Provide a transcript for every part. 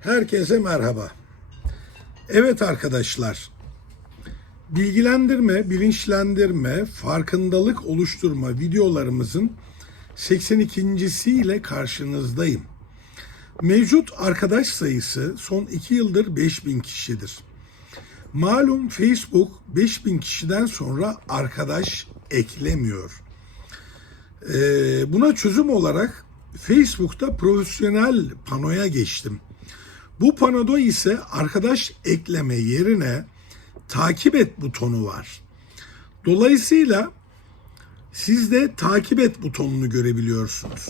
Herkese merhaba. Evet arkadaşlar, bilgilendirme, bilinçlendirme, farkındalık oluşturma videolarımızın 82. ile karşınızdayım. Mevcut arkadaş sayısı son 2 yıldır 5000 kişidir. Malum Facebook 5000 kişiden sonra arkadaş eklemiyor. Ee, buna çözüm olarak Facebook'ta profesyonel panoya geçtim. Bu panoda ise arkadaş ekleme yerine takip et butonu var. Dolayısıyla siz de takip et butonunu görebiliyorsunuz.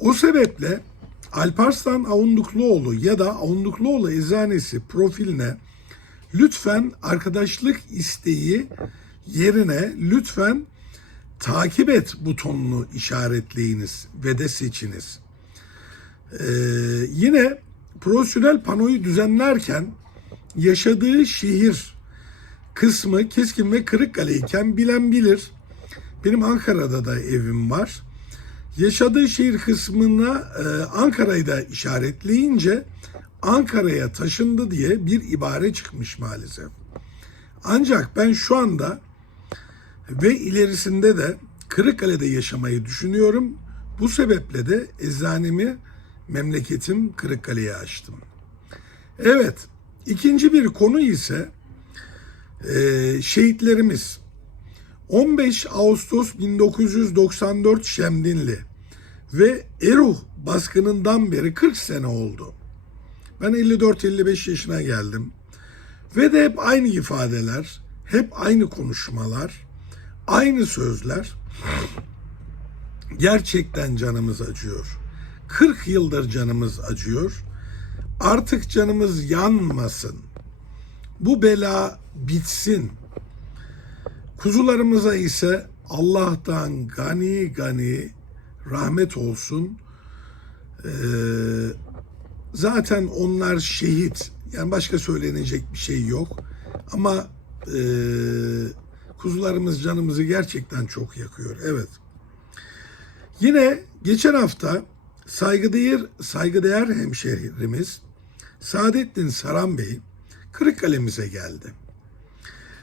O sebeple Alparslan Avundukluoğlu ya da Avundukluoğlu Eczanesi profiline lütfen arkadaşlık isteği yerine lütfen takip et butonunu işaretleyiniz ve de seçiniz. Ee, yine profesyonel panoyu düzenlerken yaşadığı şehir kısmı Keskin ve Kırıkkale iken bilen bilir. Benim Ankara'da da evim var. Yaşadığı şehir kısmına e, Ankara'yı da işaretleyince Ankara'ya taşındı diye bir ibare çıkmış maalesef. Ancak ben şu anda ve ilerisinde de Kırıkkale'de yaşamayı düşünüyorum. Bu sebeple de eczanemi memleketim Kırıkkale'ye açtım. Evet, ikinci bir konu ise e, şehitlerimiz. 15 Ağustos 1994 Şemdinli ve Eruh baskınından beri 40 sene oldu. Ben 54-55 yaşına geldim. Ve de hep aynı ifadeler, hep aynı konuşmalar, aynı sözler. Gerçekten canımız acıyor. 40 yıldır canımız acıyor. Artık canımız yanmasın. Bu bela bitsin. Kuzularımıza ise Allah'tan gani gani rahmet olsun. Ee, zaten onlar şehit. Yani başka söylenecek bir şey yok. Ama e, kuzularımız canımızı gerçekten çok yakıyor. Evet. Yine geçen hafta saygıdeğer, saygıdeğer hemşehrimiz Saadettin Saran Bey Kırıkkale'mize geldi.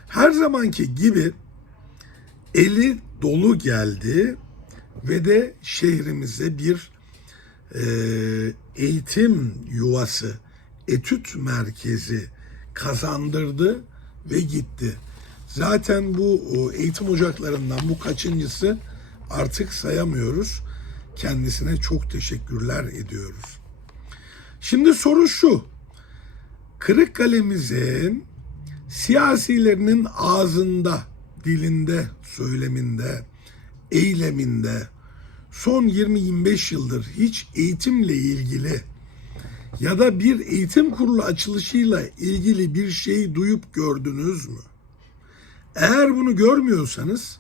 Her zamanki gibi eli dolu geldi ve de şehrimize bir e, eğitim yuvası, etüt merkezi kazandırdı ve gitti. Zaten bu eğitim ocaklarından bu kaçıncısı artık sayamıyoruz. Kendisine çok teşekkürler ediyoruz. Şimdi soru şu. Kırıkkale'mizin siyasilerinin ağzında, dilinde, söyleminde, eyleminde son 20-25 yıldır hiç eğitimle ilgili ya da bir eğitim kurulu açılışıyla ilgili bir şey duyup gördünüz mü? Eğer bunu görmüyorsanız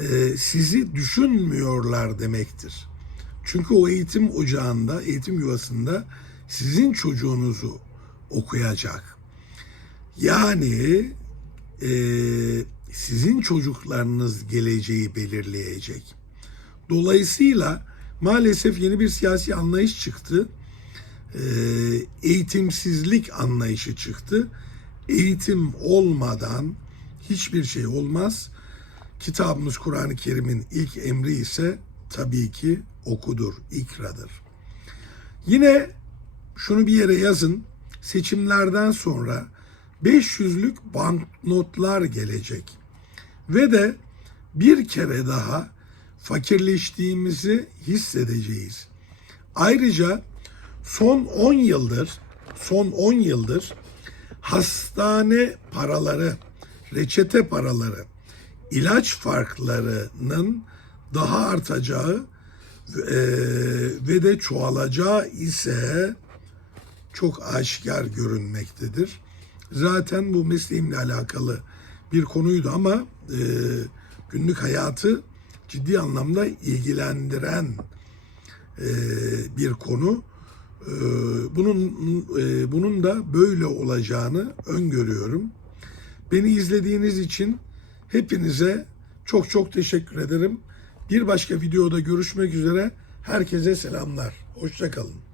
e, sizi düşünmüyorlar demektir. Çünkü o eğitim ocağında, eğitim yuvasında sizin çocuğunuzu okuyacak. Yani e, sizin çocuklarınız geleceği belirleyecek. Dolayısıyla maalesef yeni bir siyasi anlayış çıktı. E, eğitimsizlik anlayışı çıktı. Eğitim olmadan hiçbir şey olmaz. Kitabımız Kur'an-ı Kerim'in ilk emri ise tabii ki okudur, ikradır. Yine şunu bir yere yazın. Seçimlerden sonra 500'lük banknotlar gelecek. Ve de bir kere daha fakirleştiğimizi hissedeceğiz. Ayrıca son 10 yıldır son 10 yıldır hastane paraları, reçete paraları, ilaç farklarının daha artacağı e, ve de çoğalacağı ise çok aşikar görünmektedir. Zaten bu mesleğimle alakalı bir konuydu ama e, günlük hayatı ciddi anlamda ilgilendiren e, bir konu. E, bunun e, bunun da böyle olacağını öngörüyorum. Beni izlediğiniz için hepinize çok çok teşekkür ederim. Bir başka videoda görüşmek üzere. Herkese selamlar. Hoşçakalın.